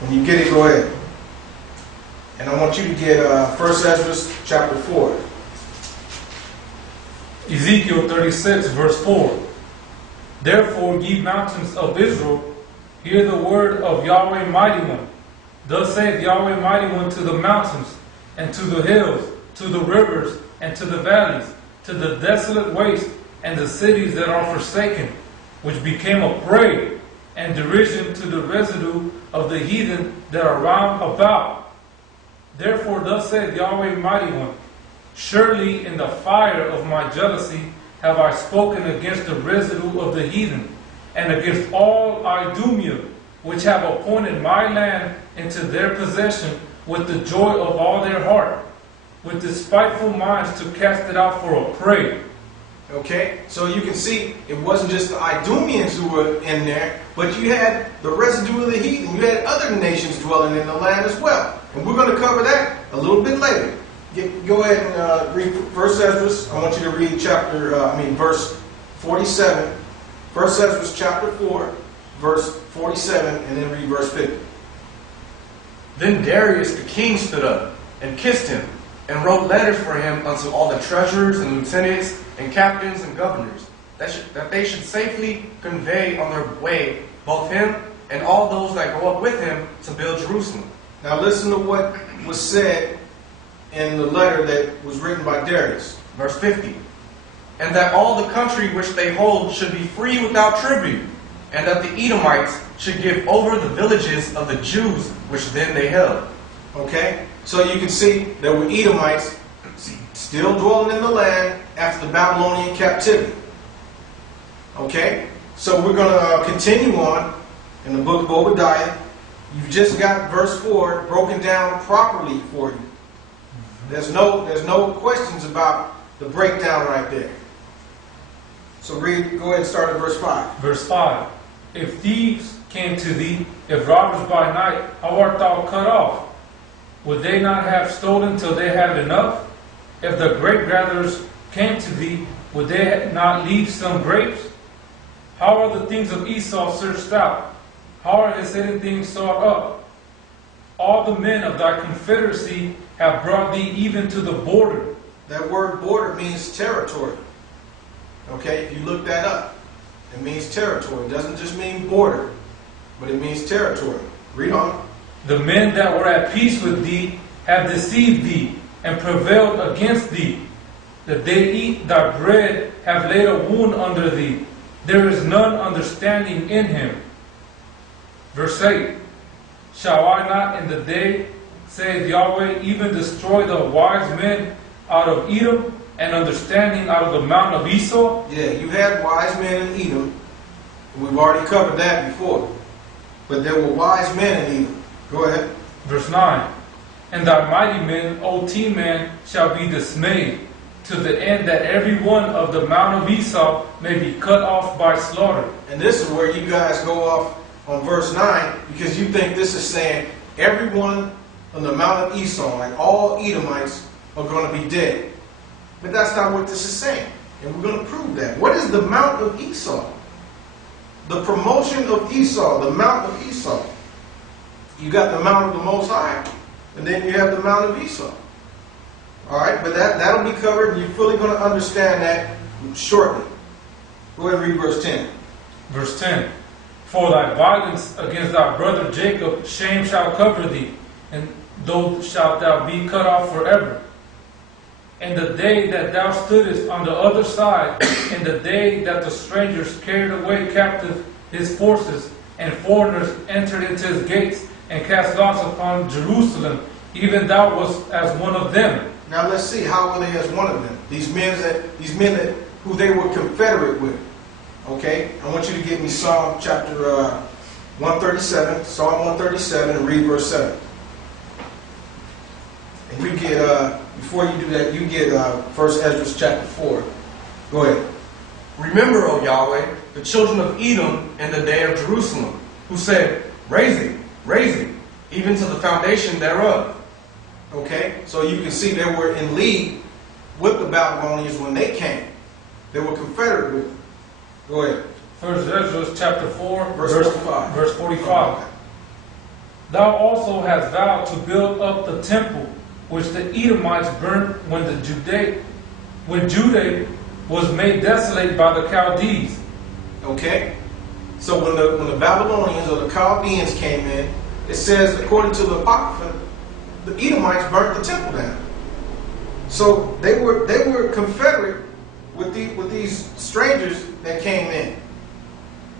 When you get it, go ahead. And I want you to get 1 Esdras chapter 4. Ezekiel 36, verse 4. Therefore, ye mountains of Israel, hear the word of Yahweh Mighty One. Thus saith Yahweh Mighty One to the mountains, and to the hills, to the rivers, and to the valleys, to the desolate waste, and the cities that are forsaken, which became a prey and derision to the residue of the heathen that are round about. Therefore thus saith Yahweh Mighty One, surely in the fire of my jealousy have I spoken against the residue of the heathen, and against all Idumea, which have appointed my land into their possession with the joy of all their heart, with despiteful minds to cast it out for a prey. Okay, so you can see it wasn't just the Idumeans who were in there, but you had the residue of the heathen. You had other nations dwelling in the land as well. And we're going to cover that a little bit later. Go ahead and read 1 Esdras. I want you to read verse 47. 1 Esdras chapter 4, verse 47, and then read verse 50. Then Darius the king stood up and kissed him, and wrote letters for him unto all the treasurers and lieutenants and captains and governors, that they should safely convey on their way both him and all those that go up with him to build Jerusalem. Now listen to what was said in the letter that was written by Darius. Verse 50. And that all the country which they hold should be free without tribute, and that the Edomites should give over the villages of the Jews which then they held. Okay, so you can see there were Edomites still dwelling in the land after the Babylonian captivity. Okay, so we're going to continue on in the book of Obadiah. You've just got verse 4 broken down properly for you. There's no questions about the breakdown right there. So go ahead and start at verse 5. Verse 5. If thieves came to thee, if robbers by night, how art thou cut off? Would they not have stolen till they had enough? If the grape gatherers came to thee, would they not leave some grapes? How are the things of Esau searched out? How are his hidden things sought up? All the men of thy confederacy have brought thee even to the border. That word border means territory. Okay, if you look that up, it means territory. It doesn't just mean border, but it means territory. Read on. The men that were at peace with thee have deceived thee and prevailed against thee. That they eat thy bread have laid a wound under thee. There is none understanding in him. Verse 8. Shall I not in the day, saith Yahweh, even destroy the wise men out of Edom, and understanding out of the mountain of Esau? Yeah, you had wise men in Edom. We've already covered that before. But there were wise men in Edom. Go ahead. Verse 9. And thy mighty men, O T-man, shall be dismayed, to the end that every one of the mount of Esau may be cut off by slaughter. And this is where you guys go off on verse 9, because you think this is saying everyone on the mount of Esau, like all Edomites, are going to be dead. But that's not what this is saying. And we're going to prove that. What is the mount of Esau? The promotion of Esau, the mount of Esau. You got the mount of the Most High, and then you have the mount of Esau. All right, but that'll be covered, and you're fully going to understand that shortly. Go ahead and read verse 10. Verse 10. For thy violence against thy brother Jacob, shame shall cover thee, and though shalt thou be cut off forever. And the day that thou stoodest on the other side, and the day that the strangers carried away captive his forces, and foreigners entered into his gates, and cast lots upon Jerusalem, even thou wast as one of them. Now let's see, how were they as one of them? These men that who they were confederate with. Okay, I want you to give me Psalm chapter 137, Psalm 137, and read verse 7. And you get, before you do that, you get 1 Esdras chapter 4. Go ahead. Remember, O Yahweh, the children of Edom in the day of Jerusalem, who said, raise it, even to the foundation thereof. Okay, so you can see they were in league with the Babylonians when they came. They were confederate with them. Go ahead. 1 Esdras chapter 4, verse 45. Verse 45. Thou also hast vowed to build up the temple which the Edomites burnt when Judah was made desolate by the Chaldees. Okay? So when the Babylonians or the Chaldeans came in, it says, according to the Apocrypha, the Edomites burnt the temple down. So they were confederate with these strangers that came in,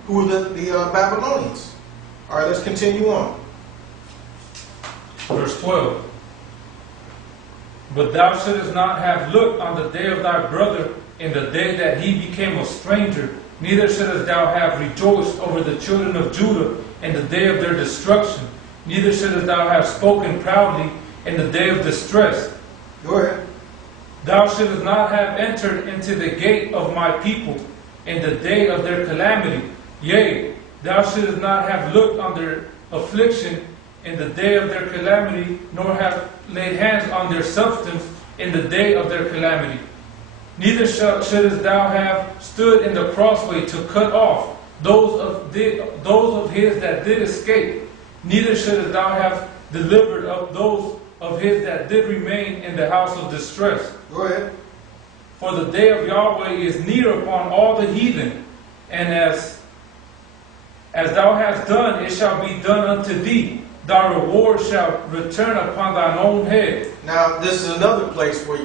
who were the Babylonians. All right, let's continue on. Verse 12. But thou shouldest not have looked on the day of thy brother in the day that he became a stranger, neither shouldest thou have rejoiced over the children of Judah in the day of their destruction, neither shouldest thou have spoken proudly in the day of distress. Go ahead. Thou shouldest not have entered into the gate of my people in the day of their calamity. Yea, thou shouldest not have looked on their affliction in the day of their calamity, nor have laid hands on their substance in the day of their calamity. Neither shouldest thou have stood in the crossway to cut off those of his that did escape. Neither shouldest thou have delivered up those of his that did remain in the house of distress. Go ahead. For the day of Yahweh is near upon all the heathen, and as thou hast done, it shall be done unto thee. Thy reward shall return upon thine own head. Now, this is another place where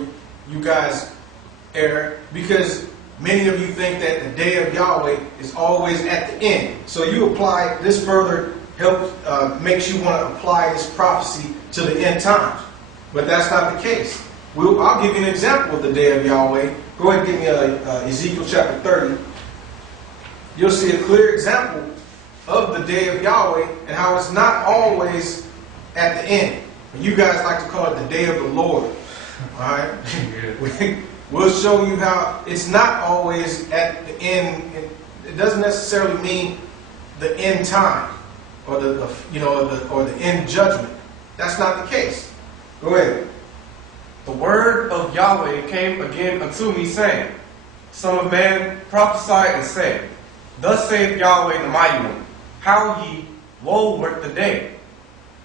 you guys err, because many of you think that the day of Yahweh is always at the end. So you apply this further, makes you want to apply this prophecy to the end times. But that's not the case. I'll give you an example of the day of Yahweh. Go ahead and give me Ezekiel chapter 30. You'll see a clear example of the day of Yahweh and how it's not always at the end. You guys like to call it the day of the Lord. Alright? We'll show you how it's not always at the end. It doesn't necessarily mean the end time or the end judgment. That's not the case. Go ahead. The word of Yahweh came again unto me, saying, Son of man, prophesy and say, Thus saith Yahweh the Mighty One, How ye, woe work the day.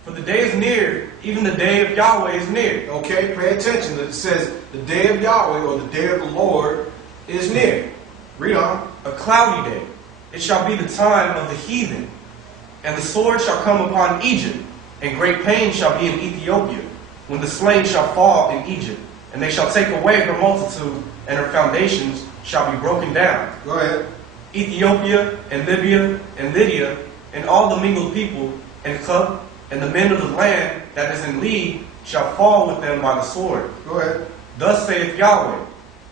For the day is near, even the day of Yahweh is near. Okay, pay attention. It says the day of Yahweh or the day of the Lord is near. Read on. A cloudy day. It shall be the time of the heathen. And the sword shall come upon Egypt, and great pain shall be in Ethiopia, when the slain shall fall in Egypt. And they shall take away her multitude, and her foundations shall be broken down. Go ahead. Ethiopia and Libya and Lydia and all the mingled people and Cup and the men of the land that is in league shall fall with them by the sword. Go ahead. Thus saith Yahweh,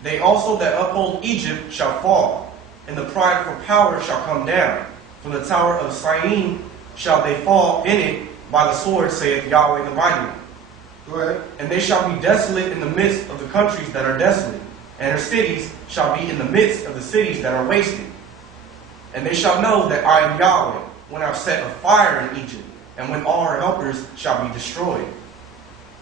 They also that uphold Egypt shall fall, and the pride for power shall come down. From the tower of Syene shall they fall in it by the sword, saith Yahweh the Mighty One. Go ahead. And they shall be desolate in the midst of the countries that are desolate, and her cities shall be in the midst of the cities that are wasted. And they shall know that I am Yahweh, when I have set a fire in Egypt, and when all her helpers shall be destroyed.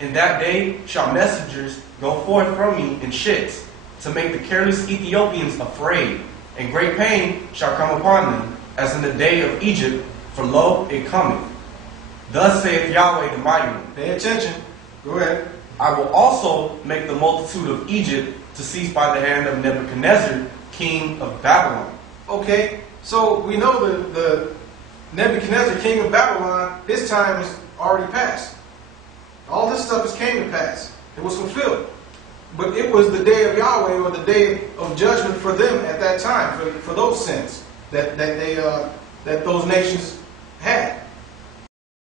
In that day shall messengers go forth from me in ships, to make the careless Ethiopians afraid, and great pain shall come upon them, as in the day of Egypt, for lo, it cometh. Thus saith Yahweh the Mighty One. Pay attention. Go ahead. I will also make the multitude of Egypt to cease by the hand of Nebuchadnezzar, king of Babylon. Okay, so we know the Nebuchadnezzar, king of Babylon, his time is already passed. All this stuff has came to pass. It was fulfilled. But it was the day of Yahweh, or the day of judgment for them at that time, for those sins that those nations had.